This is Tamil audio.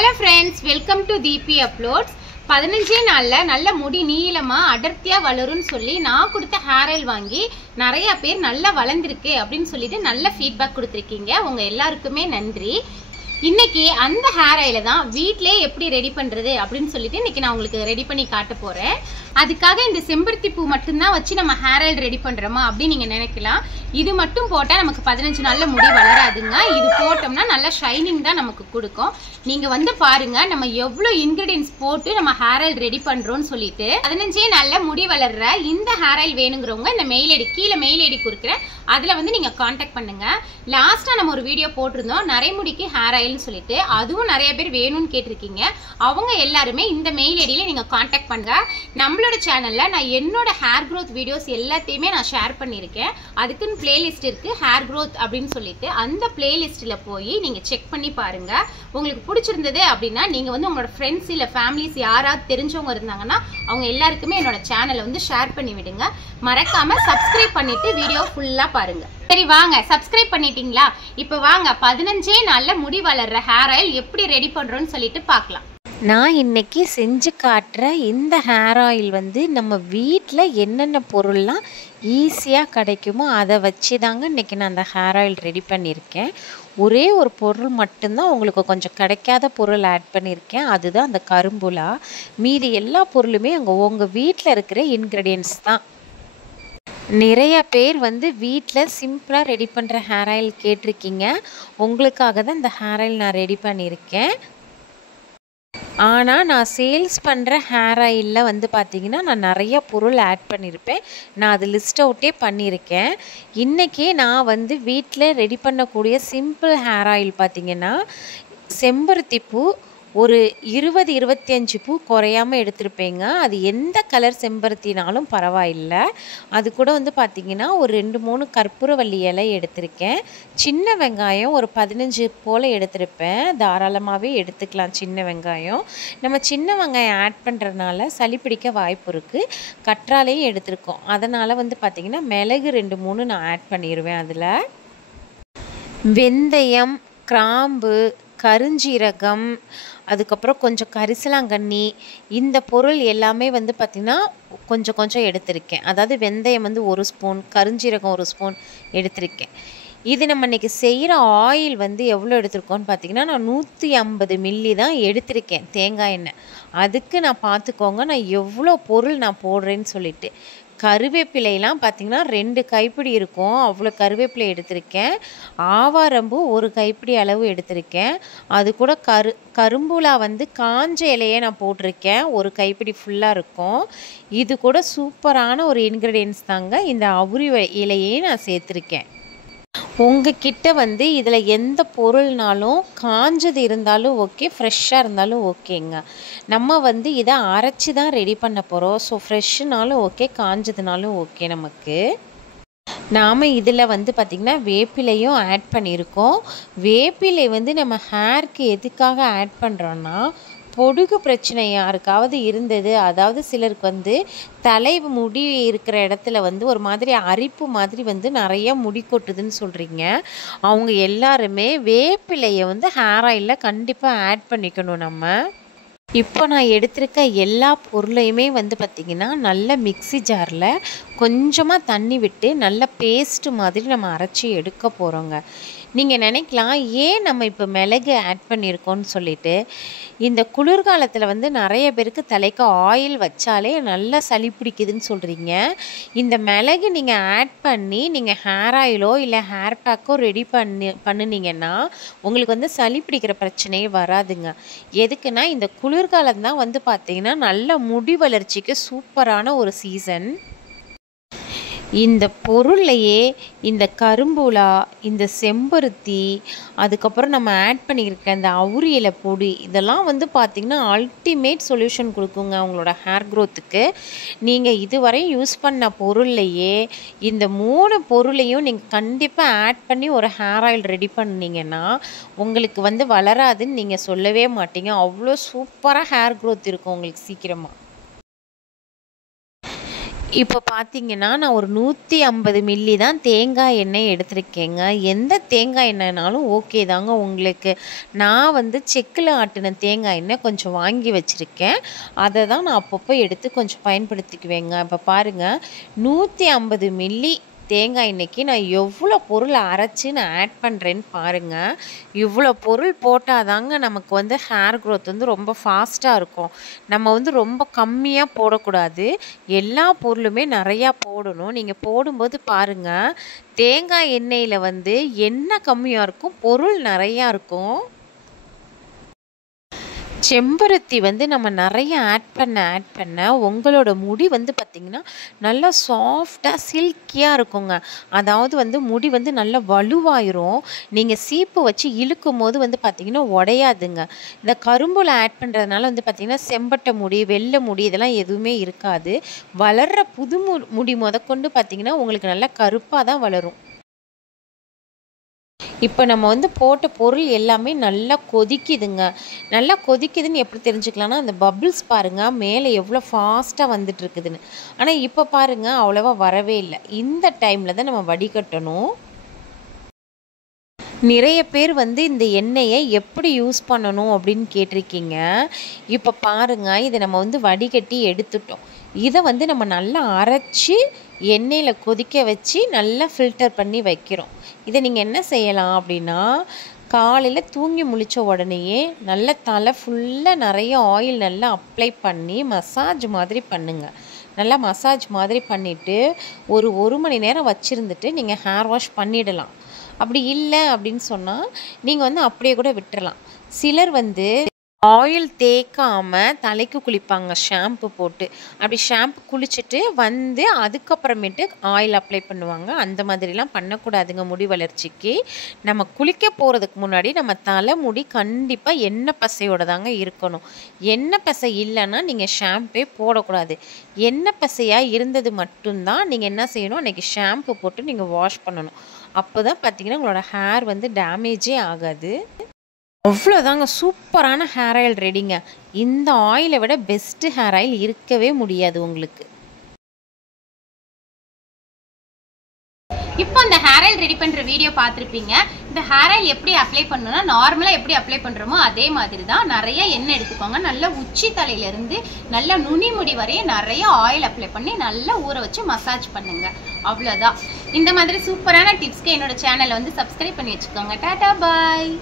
Hello friends, welcome to DP Uploads. 15 நாள்ல நல்ல முடி நீளமா அடர்த்தியா வளரும்னு சொல்லி நான் கொடுத்த ஹேர் ஆயில் வாங்கி நிறைய பேர் நல்லா வளர்ந்திருக்கு அப்படினு சொல்லிட்டு நல்ல ஃபீட்பேக் கொடுத்திருக்கீங்க. உங்க எல்லாருக்குமே நன்றி. இன்னைக்கு அந்த ஹேர் ஆயில தான் வீட்லயே எப்படி ரெடி பண்றது அப்படினு சொல்லிட்டு இன்னைக்கு நான் உங்களுக்கு ரெடி பண்ணி காட்ட போறேன். அதுக்காக இந்த செம்பருத்தி பூ மட்டும் தான் வச்சு நம்ம ஹேர் ஆயில் ரெடி பண்றோமா அப்படி நீங்க நினைக்கலாம். இது மட்டும் போட்டா நமக்கு 15 நாள்ல முடி வளராதுங்க. இது போட்டோம்னா நல்ல ஷைனிங் தான் நமக்கு கொடுக்கும். நீங்க வந்து பாருங்க நம்ம எவ்வளவு இன்கிரிடியன்ஸ் போட்டு நம்ம ஹேர் ஆயில் ரெடி பண்றோம்னு சொல்லிட்டு 15 நாள்ல முடி வளர்ற இந்த ஹேர் ஆயில் வேணுங்கிறவங்க இந்த மெயில் ஐடி கீழே மெயில் ஐடி கொடுக்குறேன். அதுல வந்து நீங்க கான்டாக்ட் பண்ணுங்க. லாஸ்டா நம்ம ஒரு வீடியோ போட்டிருந்தோம் நரைமுடிக்கு ஹேர் ஆயில்னு சொல்லிட்டு, அதுவும் நிறைய பேர் வேணும்னு கேட்டிருக்கீங்க. அவங்க எல்லாருமே இந்த மெயில் ஐடியில நீங்க கான்டாக்ட் பண்ணுங்க. நம்மளோட சேனல்ல நான் என்னோட ஹேர் க்ரோத் வீடியோஸ் எல்லாத்தையுமே நான் ஷேர் பண்ணியிருக்கேன். அதுக்குன்னு பிளேலிஸ்ட் இருக்கு ஹேர் க்ரோத் அப்படின்னு சொல்லிட்டு, அந்த பிளேலிஸ்ட்ல போய் நீங்க செக் பண்ணி பாருங்க. உங்களுக்கு பிடிச்சிருந்தது அப்படின்னா நீங்க வந்து உங்களோட ஃப்ரெண்ட்ஸ் இல்ல ஃபேமிலிஸ் யாராவது தெரிஞ்சவங்க இருந்தாங்கன்னா அவங்க எல்லாருக்குமே என்னோட சேனலை வந்து ஷேர் பண்ணி விடுங்க. மறக்காம சப்ஸ்கிரைப் பண்ணிட்டு வீடியோ ஃபுல்லா பாருங்க. சரி வாங்க, சப்ஸ்கிரைப் பண்ணிட்டீங்களா? இப்போ வாங்க 15 நாள்ல முடி வளர்ற ஹேர் ஆயில் எப்படி ரெடி பண்றோம்னு சொல்லிட்டு பார்க்கலாம். நான் இன்றைக்கி செஞ்சு காட்டுற இந்த ஹேர் ஆயில் வந்து நம்ம வீட்டில் என்னென்ன பொருள்லாம் ஈஸியாக கிடைக்குமோ அதை வச்சு தாங்க இன்றைக்கி நான் அந்த ஹேர் ஆயில் ரெடி பண்ணியிருக்கேன். ஒரே ஒரு பொருள் மட்டும்தான் உங்களுக்கு கொஞ்சம் கிடைக்காத பொருள் ஆட் பண்ணியிருக்கேன், அதுதான் அந்த கரும்புலா. மீதி எல்லா பொருளுமே அங்கே உங்கள் வீட்டில் இருக்கிற இன்க்ரீடியன்ஸ் தான். நிறைய பேர் வந்து வீட்டில் சிம்பிளாக ரெடி பண்ணுற ஹேர் ஆயில் கேட்டிருக்கீங்க. உங்களுக்காக தான் இந்த ஹேர் ஆயில் நான் ரெடி பண்ணியிருக்கேன். ஆனால் நான் சேல்ஸ் பண்ணுற ஹேர் ஆயிலில் வந்து பார்த்திங்கன்னா நான் நிறைய பொருள் ஆட் பண்ணியிருப்பேன். நான் அது லிஸ்ட் அவுட்டே பண்ணியிருக்கேன். இன்றைக்கி நான் வந்து வீட்டில் ரெடி பண்ணக்கூடிய சிம்பிள் ஹேர் ஆயில் பார்த்திங்கன்னா செம்பருத்தி பூ ஒரு 20-25 பூ குறையாமல் எடுத்திருப்பேங்க. அது எந்த கலர் செம்பருத்தினாலும் பரவாயில்லை. அது கூட வந்து பார்த்திங்கன்னா ஒரு 2-3 கற்பூரவள்ளி இலை எடுத்திருக்கேன். சின்ன வெங்காயம் ஒரு 15 போல் எடுத்திருப்பேன். தாராளமாகவே எடுத்துக்கலாம் சின்ன வெங்காயம். நம்ம சின்ன வெங்காயம் ஆட் பண்ணுறதுனால சளி பிடிக்க வாய்ப்பு இருக்குது. கற்றாழையும் எடுத்திருக்கோம். அதனால் வந்து பார்த்திங்கன்னா மிளகு 2-3 நான் ஆட் பண்ணிடுவேன். அதில் வெந்தயம், கிராம்பு, கருஞ்சீரகம், அதுக்கப்புறம் கொஞ்சம் கரிசலாங்கண்ணி, இந்த பொருள் எல்லாமே வந்து பார்த்திங்கன்னா கொஞ்சம் கொஞ்சம் எடுத்திருக்கேன். அதாவது வெந்தயம் வந்து 1 ஸ்பூன், கருஞ்சீரகம் 1 ஸ்பூன் எடுத்திருக்கேன். இது நம்ம இன்றைக்கி செய்கிற ஆயில் வந்து எவ்வளோ எடுத்திருக்கோன்னு பார்த்திங்கன்னா நான் 150 மில்லி தான் எடுத்திருக்கேன் தேங்காய் எண்ணெய். அதுக்கு நான் பார்த்துக்கோங்க நான் எவ்வளோ பொருள் நான் போடுறேன்னு சொல்லிட்டு. கருவேப்பிலையெல்லாம் பார்த்திங்கன்னா 2 கைப்பிடி இருக்கும், அவ்வளோ கருவேப்பிலை எடுத்திருக்கேன். ஆவாரம்பூ 1 கைப்பிடி அளவு எடுத்திருக்கேன். அது கூட கரும்புலா வந்து காஞ்ச இலையே நான் போட்டிருக்கேன், 1 கைப்பிடி ஃபுல்லாக இருக்கும். இது கூட சூப்பரான ஒரு இன்க்ரீடியன்ஸ் தாங்க. இந்த அவுரி இலையே நான் சேர்த்துருக்கேன். உங்ககிட்ட வந்து இதில் எந்த பொருள்னாலும் காஞ்சது இருந்தாலும் ஓகே, ஃப்ரெஷ்ஷாக இருந்தாலும் ஓகேங்க. நம்ம வந்து இதை அரைச்சி தான் ரெடி பண்ண போகிறோம். ஸோ ஃப்ரெஷ்ஷுனாலும் ஓகே, காஞ்சதுனாலும் ஓகே. நமக்கு நாம் இதில் வந்து பார்த்திங்கன்னா வேப்பிலையும் ஆட் பண்ணியிருக்கோம். வேப்பிலை வந்து நம்ம ஹேருக்கு எதுக்காக ஆட் பண்ணுறோன்னா, பொடுகு பிரச்சனை யாருக்காவது இருந்தது, அதாவது சிலருக்கு வந்து தலை முடி இருக்கிற இடத்துல வந்து ஒரு மாதிரி அரிப்பு மாதிரி வந்து நிறைய முடி கொட்டுதுன்னு சொல்கிறீங்க. அவங்க எல்லாருமே வேப்பிலையை வந்து ஹேர் ஆயிலில் கண்டிப்பாக ஆட் பண்ணிக்கணும். நம்ம இப்போ நான் எடுத்திருக்க எல்லா பொருளையுமே வந்து பார்த்திங்கன்னா நல்ல மிக்ஸி ஜாரில் கொஞ்சமாக தண்ணி விட்டு நல்ல பேஸ்ட்டு மாதிரி நம்ம அரைச்சி எடுக்க போகிறோங்க. நீங்கள் நினைக்கலாம் ஏன் நம்ம இப்போ மிளகு ஆட் பண்ணியிருக்கோன்னு சொல்லிட்டு. இந்த குளிர்காலத்தில் வந்து நிறைய பேருக்கு தலைக்கு ஆயில் வச்சாலே நல்லா சளி பிடிக்குதுன்னு சொல்கிறீங்க. இந்த மிளகு நீங்கள் ஆட் பண்ணி நீங்கள் ஹேர் ஆயிலோ இல்லை ஹேர் பேக்கோ ரெடி பண்ணினீங்கன்னா உங்களுக்கு வந்து சளி பிடிக்கிற பிரச்சனையே வராதுங்க. எதுக்குன்னா இந்த குளிர்காலம் தான் வந்து பார்த்திங்கன்னா நல்ல முடி வளர்ச்சிக்கு சூப்பரான ஒரு சீசன். இந்த பொருளையே இந்த கரும்புலா, இந்த செம்பருத்தி, அதுக்கப்புறம் நம்ம ஆட் பண்ணியிருக்க இந்த அவுரி இலை பொடி, இதெல்லாம் வந்து பார்த்திங்கன்னா அல்டிமேட் சொல்யூஷன் கொடுக்குங்க உங்களோட ஹேர் க்ரோத்துக்கு. நீங்கள் இதுவரை யூஸ் பண்ண பொருள்லையே இந்த 3 பொருளையும் நீங்கள் கண்டிப்பாக ஆட் பண்ணி ஒரு ஹேர் ஆயில் ரெடி பண்ணிங்கன்னா உங்களுக்கு வந்து வளராதுன்னு நீங்கள் சொல்லவே மாட்டீங்க. அவ்வளோ சூப்பராக ஹேர் க்ரோத் இருக்கும் உங்களுக்கு சீக்கிரமாக. இப்போ பார்த்தீங்கன்னா, நான் ஒரு 150 மில்லி தான் தேங்காய் எண்ணெய் எடுத்திருக்கேங்க. எந்த தேங்காய் எண்ணெய்னாலும் ஓகே தாங்க உங்களுக்கு. நான் வந்து செக்கில் ஆட்டின தேங்காய் எண்ணெய் கொஞ்சம் வாங்கி வச்சுருக்கேன். அதை தான் நான் அப்பப்போ எடுத்து கொஞ்சம் பயன்படுத்திக்குவேங்க. இப்போ பாருங்கள், 150 மில்லி தேங்காய் எண்ணெய்க்கு நான் எவ்வளோ பொருள் அரைச்சி நான் ஆட் பண்ணுறேன்னு பாருங்கள். இவ்வளோ பொருள் போட்டால் தாங்க நமக்கு வந்து ஹேர் க்ரோத் வந்து ரொம்ப ஃபாஸ்ட்டாக இருக்கும். நம்ம வந்து ரொம்ப கம்மியாக போடக்கூடாது. எல்லா பொருளுமே நிறையா போடணும். நீங்கள் போடும்போது பாருங்கள், தேங்காய் எண்ணெயில் வந்து எண்ணெய் கம்மியாக இருக்கும், பொருள் நிறையா இருக்கும். செம்பருத்தி வந்து நம்ம நிறைய ஆட் பண்ண உங்களோட முடி வந்து பார்த்திங்கன்னா நல்லா சாஃப்டாக சில்கியாக இருக்குங்க. அதாவது வந்து முடி வந்து நல்லா வலுவாயிரும். நீங்கள் சீப்பு வச்சு இழுக்கும் போது வந்து பார்த்திங்கன்னா உடையாதுங்க. இந்த கரும்புல ஆட் பண்ணுறதுனால வந்து பார்த்திங்கன்னா செம்பட்டை முடி, வெள்ளை முடி இதெல்லாம் எதுவுமே இருக்காது. வளர்கிற புது முடி முதற்கொண்டு பார்த்திங்கன்னா உங்களுக்கு நல்லா கருப்பாக தான் வளரும். இப்போ நம்ம வந்து போட்ட பொருள் எல்லாமே நல்லா கொதிக்குதுங்க. நல்லா கொதிக்குதுன்னு எப்படி தெரிஞ்சுக்கலாம்னா, அந்த பபிள்ஸ் பாருங்கள் மேலே எவ்வளோ ஃபாஸ்ட்டாக வந்துட்டு இருக்குதுன்னு. ஆனால் இப்போ பாருங்கள் அவ்வளோவா வரவே இல்லை. இந்த டைமில் தான் நம்ம வடிகட்டணும். நிறைய பேர் வந்து இந்த எண்ணெயை எப்படி யூஸ் பண்ணணும் அப்படின்னு கேட்டிருக்கீங்க. இப்போ பாருங்கள், இதை நம்ம வந்து வடிகட்டி எடுத்துட்டோம். இதை வந்து நம்ம நல்லா அரைச்சி எண்ணெயில் கொதிக்க வச்சு நல்லா ஃபில்டர் பண்ணி வைக்கிறோம். இதை நீங்கள் என்ன செய்யலாம் அப்படின்னா, காலையில் தூங்கி முழித்த உடனேயே நல்ல தலை ஃபுல்லாக நிறைய ஆயில் நல்லா அப்ளை பண்ணி மசாஜ் மாதிரி பண்ணுங்கள். நல்லா மசாஜ் மாதிரி பண்ணிவிட்டு ஒரு மணி நேரம் வச்சுருந்துட்டு நீங்கள் ஹேர் வாஷ் பண்ணிடலாம். அப்படி இல்லை அப்படின்னு சொன்னால் நீங்கள் வந்து அப்படியே கூட விட்டுறலாம். சிலர் வந்து ஆயில் தேய்க்காமல் தலைக்கு குளிப்பாங்க ஷாம்பு போட்டு. அப்படி ஷாம்பு குளிச்சுட்டு வந்து அதுக்கப்புறமேட்டு ஆயில் அப்ளை பண்ணுவாங்க. அந்த மாதிரிலாம் பண்ணக்கூடாதுங்க முடி வளர்ச்சிக்கு. நம்ம குளிக்க போகிறதுக்கு முன்னாடி நம்ம தலைமுடி கண்டிப்பாக எண்ணெய் பசையோடு தாங்க இருக்கணும். எண்ணெய் பசை இல்லைன்னா நீங்கள் ஷாம்பே போடக்கூடாது. எண்ணெய் பசையாக இருந்தது மட்டும்தான் நீங்கள் என்ன செய்யணும், அன்றைக்கி ஷாம்பு போட்டு நீங்கள் வாஷ் பண்ணணும். அப்போ தான் பார்த்திங்கன்னா உங்களோட ஹேர் வந்து டேமேஜே ஆகாது. அவ்வளோதாங்க, சூப்பரான ஹேர் ஆயில் ரெடிங்க. இந்த ஆயிலை விட பெஸ்ட்டு ஹேர் ஆயில் இருக்கவே முடியாது உங்களுக்கு. இப்போ இந்த ஹேர் ஆயில் ரெடி பண்ணுற வீடியோ பார்த்துருப்பீங்க. இந்த ஹேர் ஆயில் எப்படி அப்ளை பண்ணணும்னா, நார்மலாக எப்படி அப்ளை பண்ணுறோமோ அதே மாதிரி தான். நிறைய எண்ணெய் எடுத்துக்கோங்க. நல்லா உச்சி தலையிலேருந்து நல்லா நுனி முடி வரையும் நிறைய ஆயில் அப்ளை பண்ணி நல்லா ஊற வச்சு மசாஜ் பண்ணுங்க. அவ்வளோதான். இந்த மாதிரி சூப்பரான டிப்ஸ்க்கு என்னோட சேனலை வந்து சப்ஸ்கிரைப் பண்ணி வச்சுக்கோங்க. டாடா பாய்.